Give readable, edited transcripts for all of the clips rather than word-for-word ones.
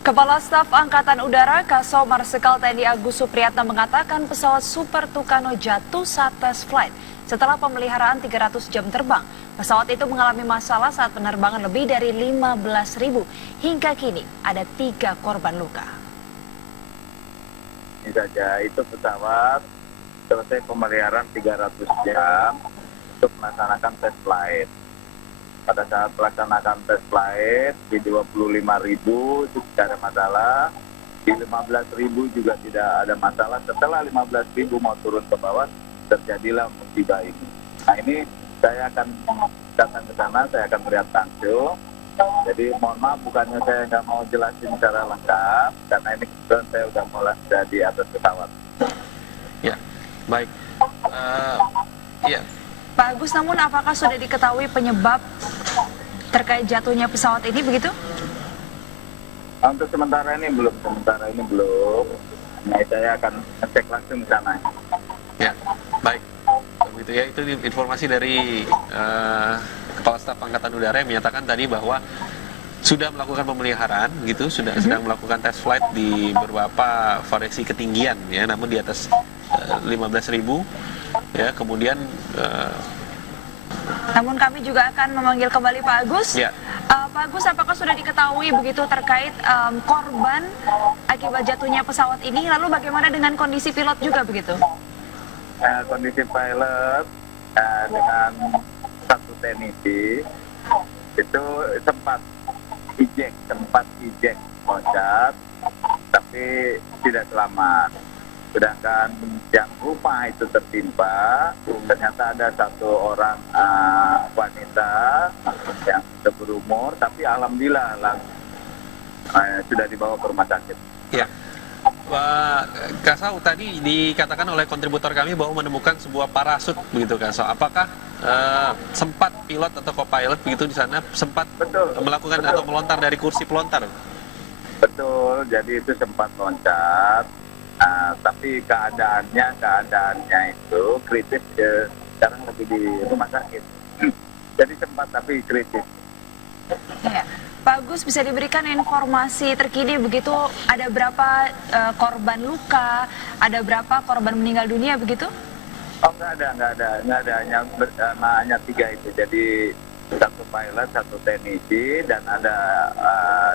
Kepala Staf Angkatan Udara Kasau Marsikal TNI Agus Supriyatna mengatakan pesawat Super Tucano jatuh saat tes flight. Setelah pemeliharaan 300 jam terbang, pesawat itu mengalami masalah saat penerbangan lebih dari 15.000. Hingga kini ada 3 korban luka. Ini saja, itu pesawat selesai pemeliharaan 300 jam untuk melaksanakan tes flight. Pada saat melaksanakan tes flight di 25.000 itu tidak ada masalah, di 15.000 juga tidak ada masalah. Setelah 15.000 mau turun ke bawah, terjadilah musibah ini. Nah ini saya akan datang ke sana, saya akan melihat langsung. Jadi mohon maaf, bukannya saya nggak mau jelasin secara lengkap, karena ini kebetulan saya udah mulai di atas pesawat. Ya, baik. Ya. Pak Agus, namun apakah sudah diketahui penyebab terkait jatuhnya pesawat ini begitu? Untuk sementara ini belum. Nah, saya akan ngecek langsung ke sana. Ya, baik. Begitu ya, itu informasi dari Kepala Staf Angkatan Udara yang menyatakan tadi bahwa sudah melakukan pemeliharaan gitu, sedang melakukan tes flight di beberapa variasi ketinggian ya, namun di atas 15.000 ya, kemudian Namun kami juga akan memanggil kembali Pak Agus. ya. Pak Agus, apakah sudah diketahui begitu terkait korban akibat jatuhnya pesawat ini? Lalu bagaimana dengan kondisi pilot juga begitu? Kondisi pilot dengan satu teknisi itu sempat ejek loncat, tapi tidak selamat. Sedangkan yang rumah itu tertimpa, ternyata ada satu orang wanita yang sudah berumur, tapi alhamdulillah sudah dibawa ke rumah sakit. Ya, Pak Kasau, tadi dikatakan oleh kontributor kami bahwa menemukan sebuah parasut begitu Kasau. Apakah sempat pilot atau co-pilot begitu di sana sempat melakukan atau melontar dari kursi pelontar? Betul, jadi itu sempat loncat. Tapi keadaannya itu kritis, sekarang lagi di rumah sakit. Jadi sempat tapi kritis. Ya. Pak Agus, bisa diberikan informasi terkini begitu, ada berapa korban luka, ada berapa korban meninggal dunia begitu? Oh nggak ada, hanya 3 itu. Jadi satu pilot, satu teknisi, dan ada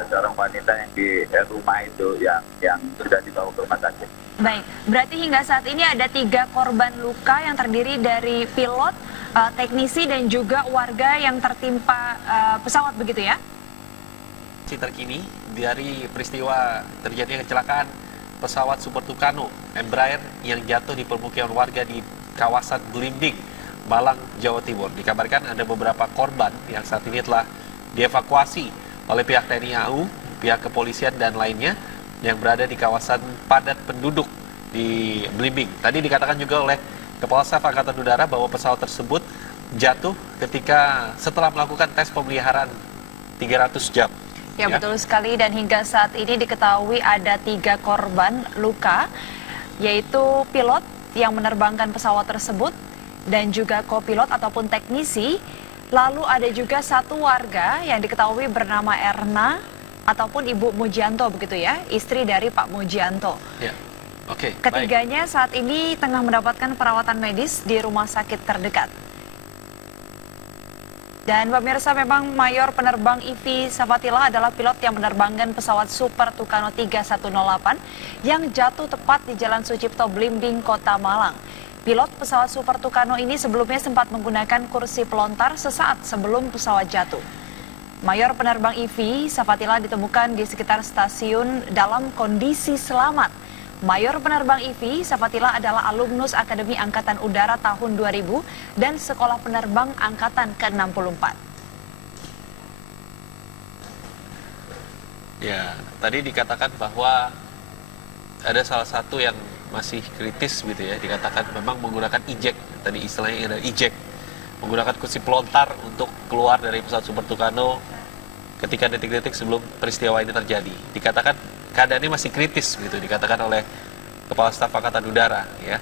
seorang wanita yang di rumah itu yang sudah dibawa ke rumah sakit. Baik, berarti hingga saat ini ada 3 korban luka yang terdiri dari pilot, teknisi, dan juga warga yang tertimpa pesawat begitu ya? Terkini dari peristiwa terjadinya kecelakaan pesawat Super Tucano Embraer yang jatuh di permukiman warga di kawasan Blimbing, Malang, Jawa Timur. Dikabarkan ada beberapa korban yang saat ini telah dievakuasi oleh pihak TNI AU, pihak kepolisian dan lainnya yang berada di kawasan padat penduduk di Blimbing. Tadi dikatakan juga oleh Kepala Staf Angkatan Udara bahwa pesawat tersebut jatuh ketika setelah melakukan tes pemeliharaan 300 jam. Ya, betul sekali, dan hingga saat ini diketahui ada 3 korban luka, yaitu pilot yang menerbangkan pesawat tersebut dan juga kopilot ataupun teknisi. Lalu ada juga 1 warga yang diketahui bernama Erna ataupun Ibu Mujianto begitu ya, istri dari Pak Mujianto. Ya. Oke, ketiganya saat ini tengah mendapatkan perawatan medis di rumah sakit terdekat. Dan pemirsa, memang Mayor Penerbang Ivi Safatila adalah pilot yang menerbangkan pesawat Super Tucano 3108 yang jatuh tepat di Jalan Sucipto Blimbing, Kota Malang. Pilot pesawat Super Tucano ini sebelumnya sempat menggunakan kursi pelontar sesaat sebelum pesawat jatuh. Mayor Penerbang Ivi Safatila ditemukan di sekitar stasiun dalam kondisi selamat. Mayor Penerbang Ivi Safatila adalah alumnus Akademi Angkatan Udara tahun 2000 dan Sekolah Penerbang Angkatan ke-64. Ya, tadi dikatakan bahwa ada salah satu yang masih kritis gitu ya, dikatakan memang menggunakan eject, tadi istilahnya ada eject, menggunakan kursi pelontar untuk keluar dari pesawat Super Tucano ketika detik-detik sebelum peristiwa ini terjadi. Dikatakan keadaannya masih kritis gitu, dikatakan oleh Kepala Staf Angkatan Udara ya.